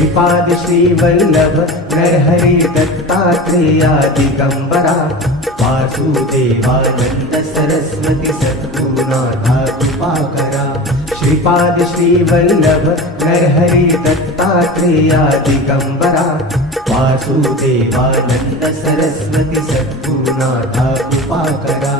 Shripad Shrivallabh Narhari Dattatreya Digambara Vasudevanand Saraswati सद्गुरुनाथा कृपाकरा। Shripad Shrivallabh Narhari Dattatreya Digambara Vasudevanand Saraswati सद्गुरुनाथा कृपाकरा।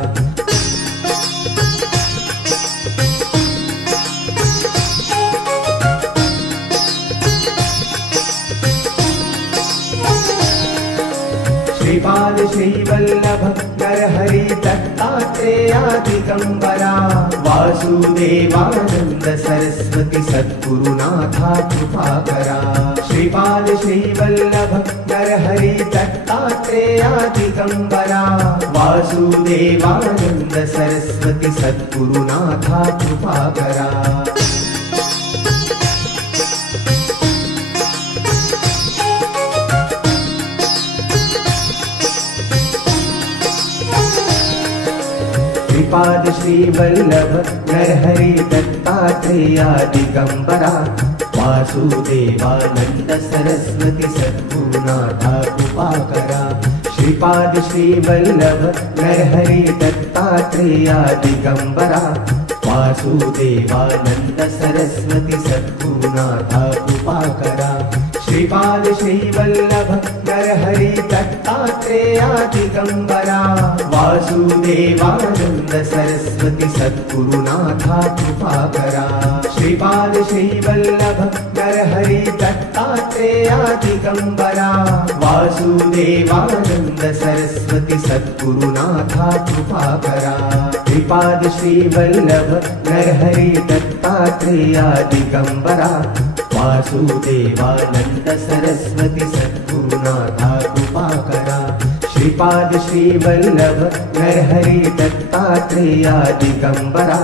Shripad Shrivallabh Narhari Dattatreya Digambara Vasudevanand Saraswati सद्गुरुनाथा कृपाकरा। Shripad Shrivallabh Narhari Dattatreya Digambara Vasudevanand Saraswati सद्गुरुनाथा कृपाकरा। Shripad Shrivallabh Narhari Dattatreya Digambara Vasudevanand Saraswati सद्गुरुनाथा कृपाकरा। Shripad Shrivallabh Narhari Dattatreya Digambara Vasudevanand Saraswati सद्गुरुनाथा कृपाकरा। Shripad Shrivallabh Narhari Dattatreya Digambara Vasudevanand Saraswati सद्गुरुनाथा कृपाकरा। Shripad Shrivallabh Narhari Dattatreya Digambara Vasudevanand Saraswati सद्गुरुनाथा कृपाकरा। Shripad Shrivallabh Narhari Dattatreya Digambara Vasudevanand Saraswati सद्गुरुनाथा कृपाकरा। Shripad Shrivallabh Narhari Dattatreya Digambara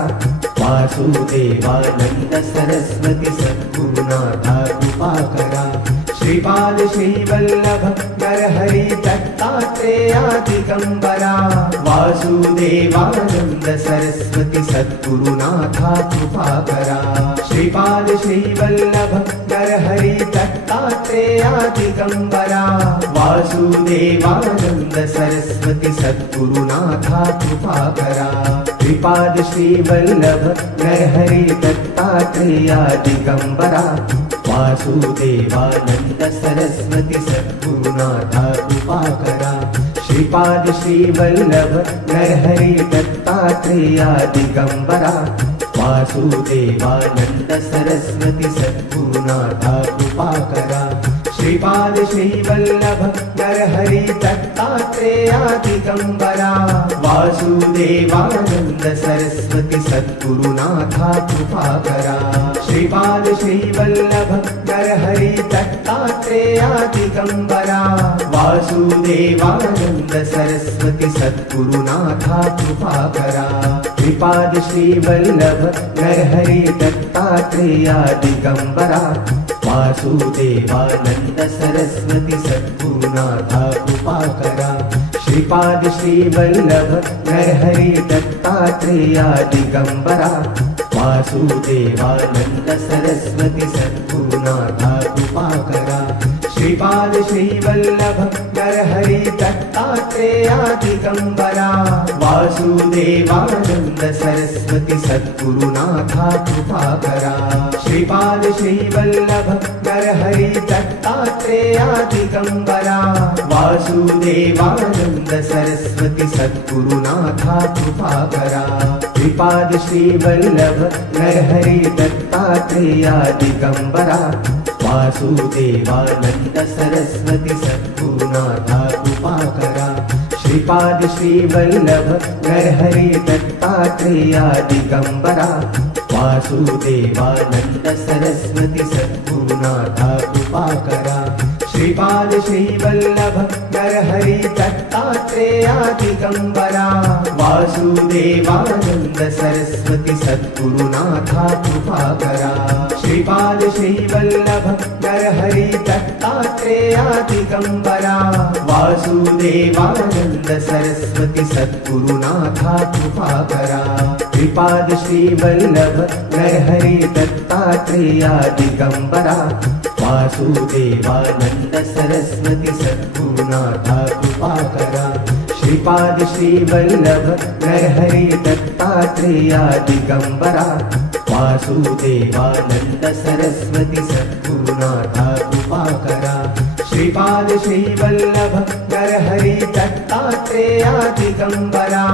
Vasudevanand Saraswati सद्गुरुनाथा कृपाकरा। Shripad Shrivallabh Narhari Dattatreya Digambara Vasudevanand Saraswati सद्गुरुनाथा कृपाकरा। Shripad Shrivallabh Narhari Dattatreya Digambara Vasudevanand Saraswati सद्गुरुनाथा कृपाकरा। Shripad Shrivallabh Narhari Dattatreya Digambara Vasudevanand Saraswati सद्गुरुनाथा कृपाकरा। Shripad Shrivallabh Narhari Dattatreya Digambara Vasudevanand Saraswati सद्गुरुनाथा कृपाकरा। Shripad Shrivallabh Narhari Dattatreya Digambara Vasudevanand Saraswati सद्गुरुनाथा कृपाकरा। Shripad Shrivallabh Narhari Dattatreya Digambara Vasudevanand Saraswati सद्गुरुनाथा कृपाकरा। Shripad Shrivallabh Narhari Dattatreya Digambara Vasudevanand Saraswati सद्गुरुनाथा कृपाकरा। Shripad Shrivallabh Narhari Dattatreya Digambara Vasudevanand Saraswati सद्गुरुनाथा कृपाकरा। Shripad Shrivallabh Narhari Dattatreya Digambara Vasudevanand Saraswati सद्गुरुनाथा कृपाकरा। Shripad Shrivallabh Narhari Dattatreya Digambara Vasudevanand Saraswati सद्गुरुनाथा कृपाकरा। Shripad Shrivallabh Narhari Dattatreya Digambara Vasudevanand Saraswati सद्गुरुनाथा कृपाकरा। Shripad Shrivallabh Narhari Dattatreya Digambara Vasudevanand Saraswati सद्गुरुनाथा कृपाकरा। Shripad Shrivallabh Narhari Dattatreya Digambara Vasudevanand Saraswati सद्गुरुनाथा कृपाकरा। Shripad Shrivallabh Narhari Dattatreya Digambara Vasudevanand Saraswati सद्गुरुनाथा कृपाकरा। Shripad Shrivallabh Narhari Dattatreya Digambara Vasudevanand Saraswati सद्गुरुनाथा कृपाकरा Shripad Shrivallabh Narhari Dattatreya Digambara Vasudevanand Saraswati सद्गुरुनाथा कृपाकरा Shripad Shrivallabh Narhari Dattatreya Digambara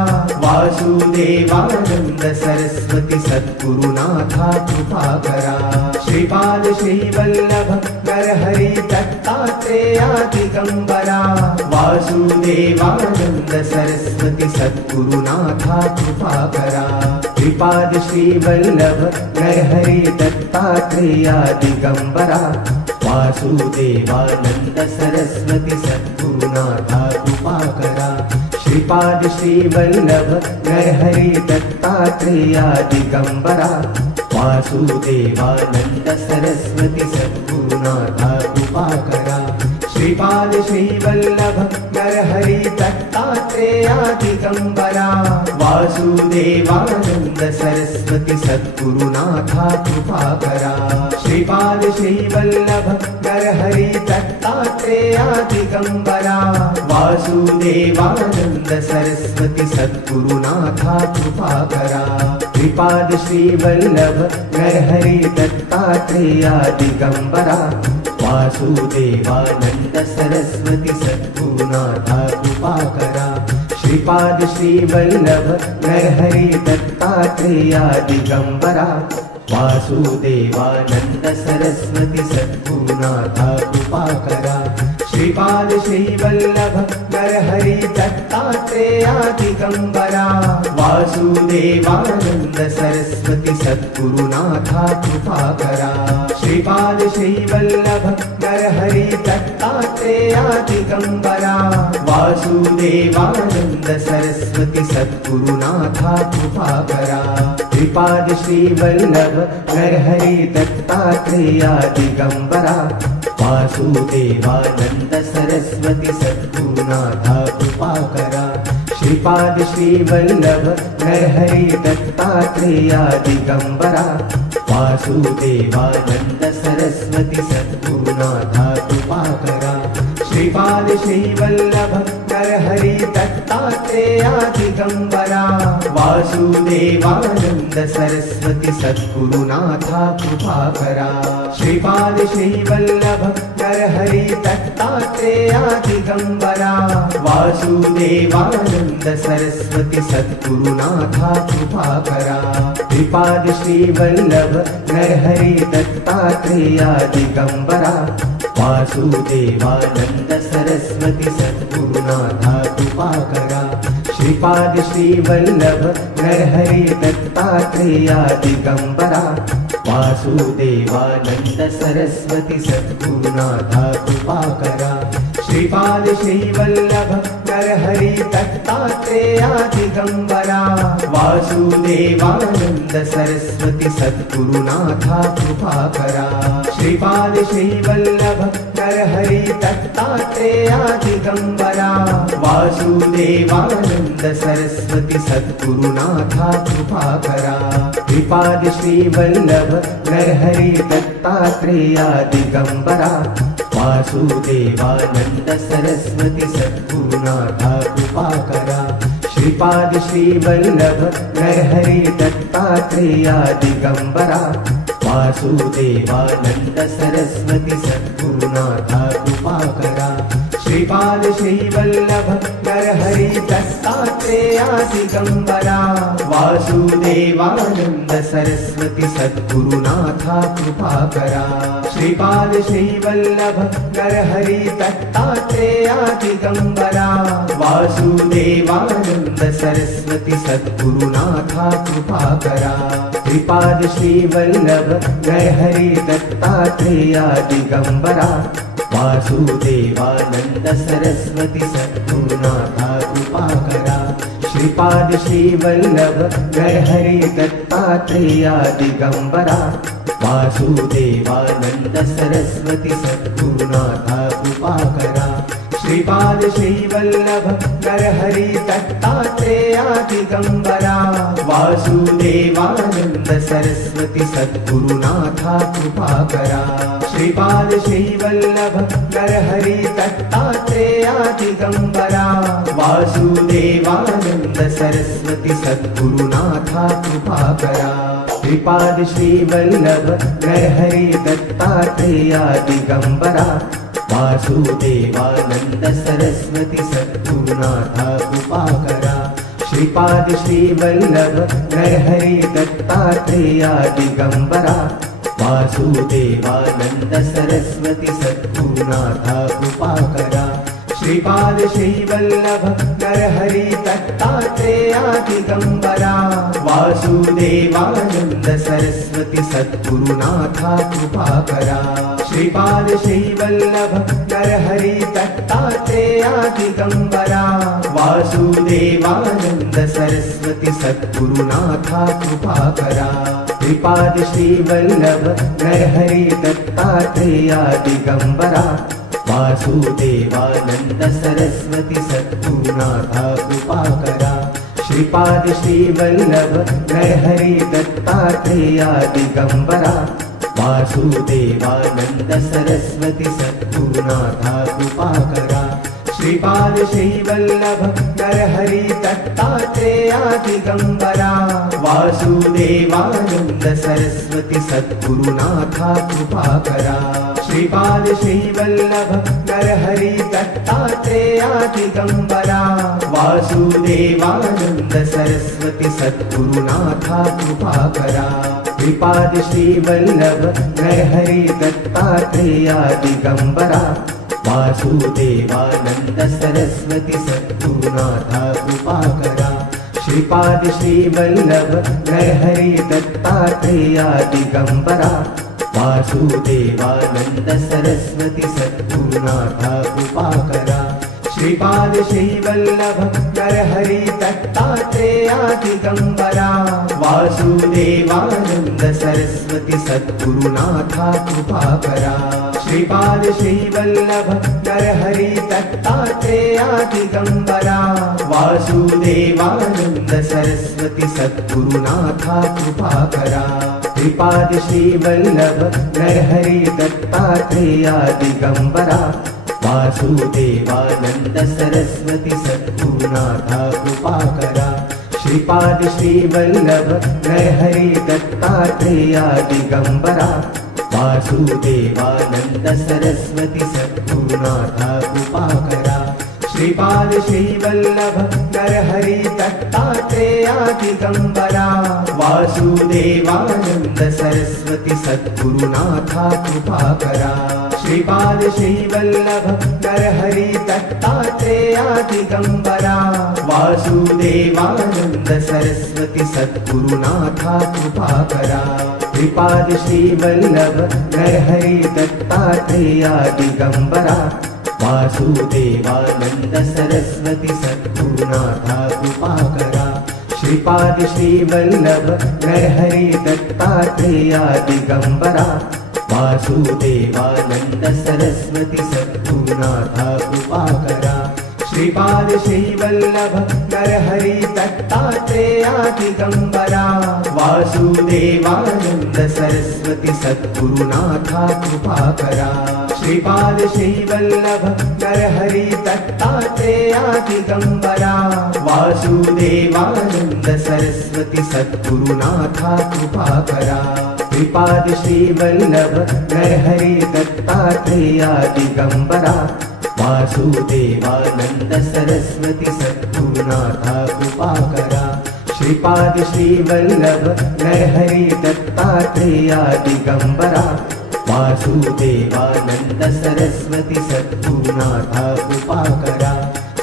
Vasudevanand Saraswati सद्गुरुनाथा कृपाकरा Shripad Shrivallabh Narhari Dattatreya Digambara Vasudevanand Saraswati सद्गुरुनाथा कृपाकरा Shripad Shrivallabh Narhari Dattatreya Digambara Vasudevanand Saraswati सद्गुरुनाथा कृपाकरा Shripad Shrivallabh Narhari Dattatreya Digambara Vasudevanand Saraswati सद्गुरुनाथा कृपाकरा Shripad Shrivallabh Narhari Dattatreya Digambara Vasudevanand Saraswati सद्गुरुनाथा कृपाकरा Shripad Shrivallabh Narhari Dattatreya Digambara Vasudevanand Saraswati सद्गुरुनाथा कृपाकरा Shripad Shrivallabh Narhari Dattatreya Digambara Vasudevanand Saraswati सद्गुरुनाथा कृपाकरा Shripad Shrivallabh Narhari Dattatreya Digambara Vasudevanand Saraswati सद्गुरुनाथा कृपाकरा Shripad Shrivallabh Narhari Dattatreya Digambara Vasudevanand Saraswati सद्गुरुनाथा कृपाकरा Shripad Shrivallabh Narhari Dattatreya Digambara Vasudevanand Saraswati सद्गुरुनाथा कृपाकरा Shripad Shrivallabh Narhari Dattatreya Digambara Vasudevanand Saraswati सद्गुरुनाथा कृपाकरा Shripad Shrivallabh Narhari Dattatreya Digambara Vasudevanand Saraswati सद्गुरुनाथा कृपाकरा Shripad Shrivallabh Narhari Dattatreya Digambara Vasudevanand Saraswati सद्गुरुनाथा कृपाकरा Shripad Shrivallabh Narhari Dattatreya Digambara Vasudevanand Saraswati सद्गुरुनाथा कृपाकरा Shripad Shrivallabh Narhari Dattatreya Digambara Vasudevanand Saraswati सद्गुरुनाथा कृपाकरा Shripad Shrivallabh Narhari Dattatreya Digambara Vasudevanand Saraswati सद्गुरुनाथा कृपाकरा Shripad Shrivallabh Narhari Dattatreya Digambara Vasudevanand Saraswati सद्गुरुनाथा कृपाकरा Shripad Shrivallabh Narhari Dattatreya Digambara Vasudevanand Saraswati सद्गुरुनाथा कृपाकरा Shripad Shrivallabh Narhari Dattatreya Digambara Vasudevanand Saraswati सद्गुरुनाथा कृपाकरा Shripad Shrivallabh Narhari Dattatreya Digambara Vasudevanand Saraswati सद्गुरुनाथा कृपाकरा Shripad Shrivallabh Narhari Dattatreya Digambara Vasudevanand Saraswati सद्गुरुनाथा कृपाकरा Shripad Shrivallabh Narhari Dattatreya Digambara Vasudevanand Saraswati सद्गुरुनाथा कृपाकरा Shripad Shrivallabh Narhari Dattatreya Digambara Vasudevanand Saraswati सद्गुरुनाथा कृपाकरा Shripad Shrivallabh Narhari Dattatreya Digambara Vasudevanand Saraswati सद्गुरुनाथा कृपाकरा Shripad Shrivallabh Narhari Dattatreya Digambara Vasudevanand Saraswati सद्गुरुनाथा कृपाकरा Shripad Shrivallabh Narhari Dattatreya Digambara Vasudevanand Saraswati सद्गुरुनाथा कृपाकरा Shripad Shrivallabh Narhari Dattatreya Digambara Vasudevanand Saraswati सद्गुरुनाथा कृपाकरा Shripad Shrivallabh Narhari Dattatreya Digambara Vasudevanand Saraswati सद्गुरुनाथा कृपाकरा Shripad Shrivallabh Narhari Dattatreya Digambara Vasudevanand Saraswati सद्गुरुनाथा कृपाकरा Shripad Shrivallabh Narhari Dattatreya Digambara Vasudevanand Saraswati सद्गुरुनाथा कृपाकरा Shripad Shrivallabh Narhari Dattatreya Digambara Vasudevanand Saraswati सद्गुरुनाथा कृपाकरा Shripad Shrivallabh Narhari Dattatreya Digambara Vasudevanand Saraswati सद्गुरुनाथा कृपाकरा Shripad Shrivallabh Narhari Dattatreya Digambara Vasudevanand Saraswati सद्गुरुनाथा कृपाकरा Shripad Shrivallabh Narhari Dattatreya Digambara Vasudevanand Saraswati सद्गुरुनाथा कृपाकरा Shripad Shrivallabh Narhari Dattatreya Digambara Vasudevanand Saraswati सद्गुरुनाथा कृपाकरा Shripad Shrivallabh Narhari Dattatreya Digambara Vasudevanand Saraswati सद्गुरुनाथा कृपाकरा Shripad Shrivallabh Narhari Dattatreya Digambara Vasudevanand Saraswati सद्गुरुनाथा कृपाकरा Shripad Shrivallabh Narhari Dattatreya Digambara Vasudevanand Saraswati सद्गुरुनाथा कृपाकरा Shripad Shrivallabh Narhari Dattatreya Digambara Vasudevanand Saraswati सद्गुरुनाथा कृपाकरा Shripad Shrivallabh Narhari Dattatreya Digambara Vasudevanand Saraswati सद्गुरुनाथा कृपाकरा Shripad Shrivallabh Narhari Dattatreya Digambara Vasudevanand Saraswati सद्गुरुनाथा कृपाकरा Shripad Shrivallabh Narhari Dattatreya Digambara Vasudevanand Saraswati सद्गुरुनाथा कृपाकरा Shripad Shrivallabh Narhari Dattatreya Digambara Vasudevanand Saraswati सद्गुरुनाथा कृपाकरा Shripad Shrivallabh Narhari Dattatreya Digambara Vasudevanand Saraswati सद्गुरुनाथा कृपाकरा Shripad Shrivallabh Narhari Dattatreya Digambara Vasudevanand Saraswati सद्गुरुनाथा कृपाकरा Shripad Shrivallabh Narhari Dattatreya Digambara Vasudevanand Saraswati सद्गुरुनाथा कृपाकरा Shripad Shrivallabh Narhari Dattatreya Digambara Vasudevanand Saraswati सद्गुरुनाथा कृपाकरा Shripad Shrivallabh Narhari Dattatreya Digambara Vasudevanand Saraswati सद्गुरुनाथा कृपाकरा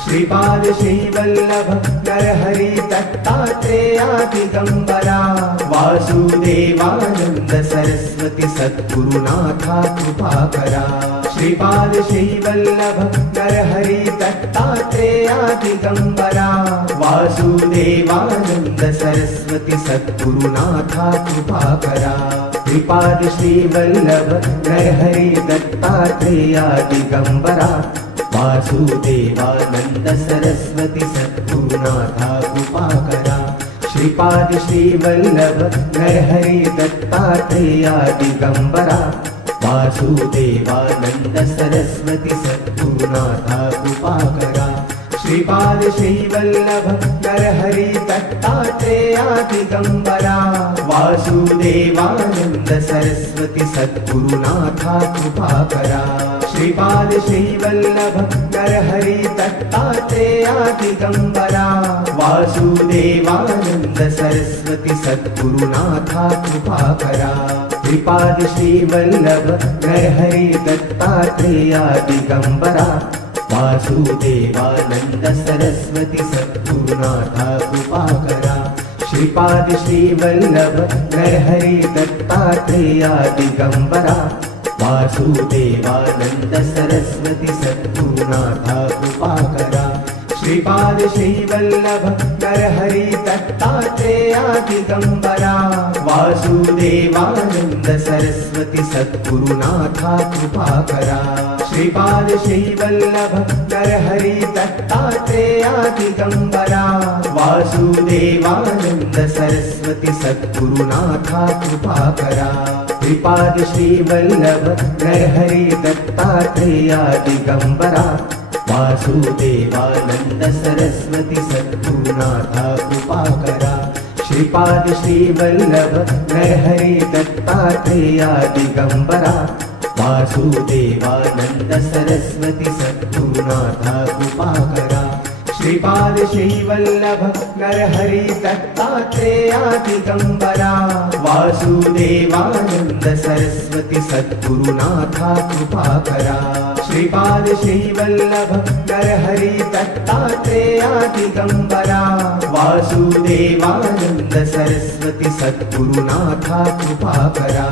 Shripad Shrivallabh Narhari Dattatreya Digambara Vasudevanand Saraswati सद्गुरुनाथा कृपाकरा Shripad Shrivallabh Narhari Dattatreya Digambara Vasudevanand Saraswati सद्गुरुनाथा कृपाकरा Shripad Shrivallabh Narhari Dattatreya Digambara Vasudevanand Saraswati सद्गुरुनाथा कृपाकरा Shripad Shrivallabh Narhari Dattatreya Digambara Vasudevanand Saraswati सद्गुरुनाथा कृपाकरा Shripad Shrivallabh Narhari Dattatreya Digambara Vasudevanand Saraswati सद्गुरुनाथा कृपाकरा Shripad Shrivallabh Narhari Dattatreya Digambara Vasudevanand Saraswati सद्गुरुनाथा कृपाकरा Shripad Shrivallabh Narhari Dattatreya Digambara Vasudevanand Saraswati सद्गुरुनाथा कृपाकरा Shripad Shrivallabh Narhari Dattatreya Digambara Vasudevanand Saraswati सद्गुरुनाथा कृपाकरा Shripad Shrivallabh Narhari Dattatreya Digambara Vasudevanand Saraswati सद्गुरुनाथा कृपाकरा Shripad Shrivallabh Narhari Dattatreya Digambara Vasudevanand Saraswati सद्गुरुनाथा कृपाकरा Shripad Shrivallabh Narhari Dattatreya Digambara Vasudevanand Saraswati सद्गुरुनाथा कृपाकरा Shripad Shrivallabh Narhari Dattatreya Digambara Vasudevanand Saraswati सद्गुरुनाथा कृपाकरा Shripad Shrivallabh Narhari Dattatreya Digambara Vasudevanand Saraswati सद्गुरुनाथा कृपाकरा Shripad Shrivallabh Narhari Dattatreya Digambara Vasudevanand Saraswati सद्गुरुनाथा कृपाकरा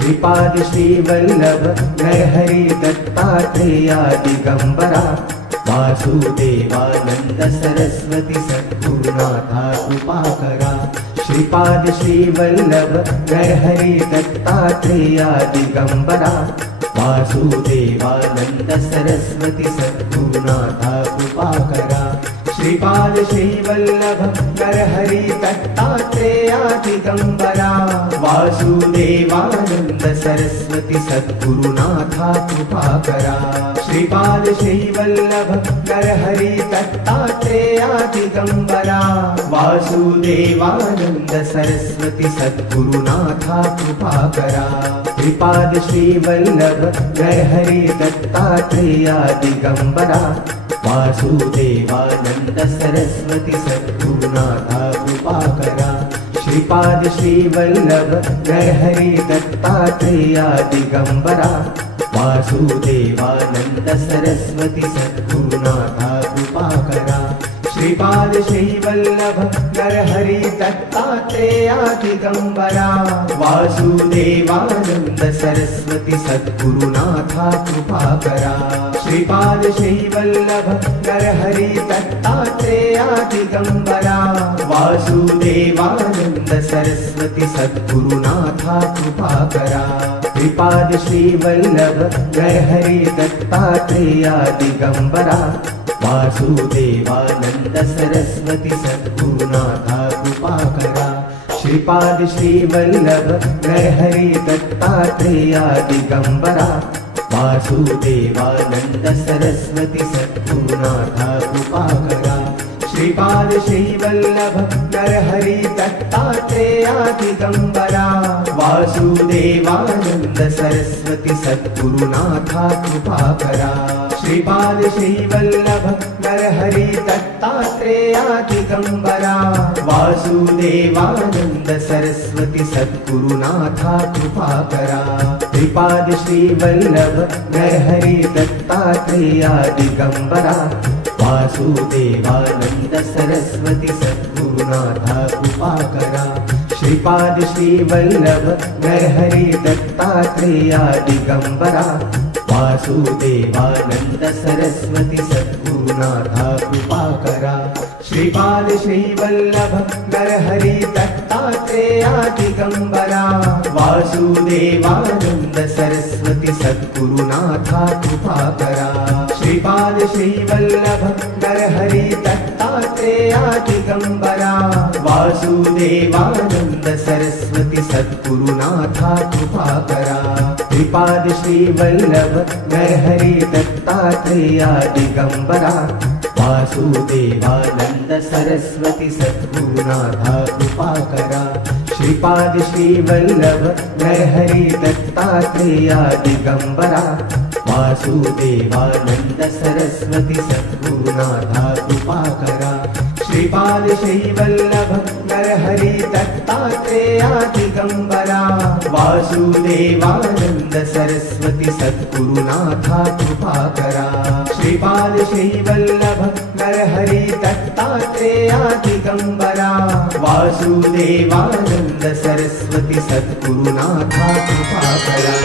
Shripad Shrivallabh Narhari Dattatreya Digambara Vasudevanand Saraswati सद्गुरुनाथा कृपाकरा Shripad Shrivallabh Narhari Dattatreya Digambara Vasudevanand Saraswati सद्गुरुनाथा कृपाकरा Shripad Shrivallabh Narhari Dattatreya Digambara Vasudevanand Saraswati सद्गुरुनाथा कृपाकरा Shripad Shrivallabh Narhari Dattatreya Digambara Vasudevanand Saraswati सद्गुरुनाथा कृपाकरा Shripad Shrivallabh Narhari Dattatreya Digambara Vasudevanand Saraswati सद्गुरुनाथा कृपाकरा Shripad Shrivallabh Narhari Dattatreya Digambara Vasudevanand Saraswati सद्गुरुनाथा कृपाकरा Shripad Shrivallabh Narhari Dattatreya Digambara Vasudevanand Saraswati सद्गुरुनाथा कृपाकरा Shripad Shrivallabh Narhari Dattatreya Digambara Vasudevanand Saraswati सद्गुरुनाथा कृपाकरा Shripad Shrivallabh Narhari Dattatreya Digambara Vasudevanand Saraswati सद्गुरुनाथा कृपाकरा Shripad Shrivallabh Narhari Dattatreya Digambara Vasudevanand Saraswati सद्गुरुनाथा कृपाकरा Shripad Shrivallabh Narhari Dattatreya Digambara Vasudevanand Saraswati सद्गुरुनाथा कृपाकरा Shripad Shrivallabh Narhari Dattatreya Digambara Vasudevanand Saraswati सद्गुरुनाथा कृपाकरा Shripad Shrivallabh Narhari Dattatreya Digambara Vasudevanand Saraswati सद्गुरुनाथा कृपाकरा Shripad Shrivallabh Narhari Dattatreya Digambara Vasudevanand Saraswati सद्गुरुनाथा कृपाकरा Shripad Shrivallabh Narhari Dattatreya Digambara Vasudevanand Saraswati सद्गुरुनाथा कृपाकरा Shripad Shrivallabh Narhari Dattatreya Digambara Vasudevanand Saraswati सद्गुरुनाथा कृपाकरा Shripad Shrivallabh Narhari Dattatreya Digambara Vasudevanand Saraswati सद्गुरुनाथा कृपाकरा Shripad Shrivallabh Narhari Dattatreya Digambara Vasudevanand Saraswati सद्गुरुनाथा कृपाकरा Shripad Shrivallabh Narhari Dattatreya Digambara Vasudevanand Saraswati सद्गुरुनाथा कृपाकरा Shripad Shrivallabh Narhari Dattatreya Digambara Vasudevanand Saraswati सद्गुरुनाथा कृपाकरा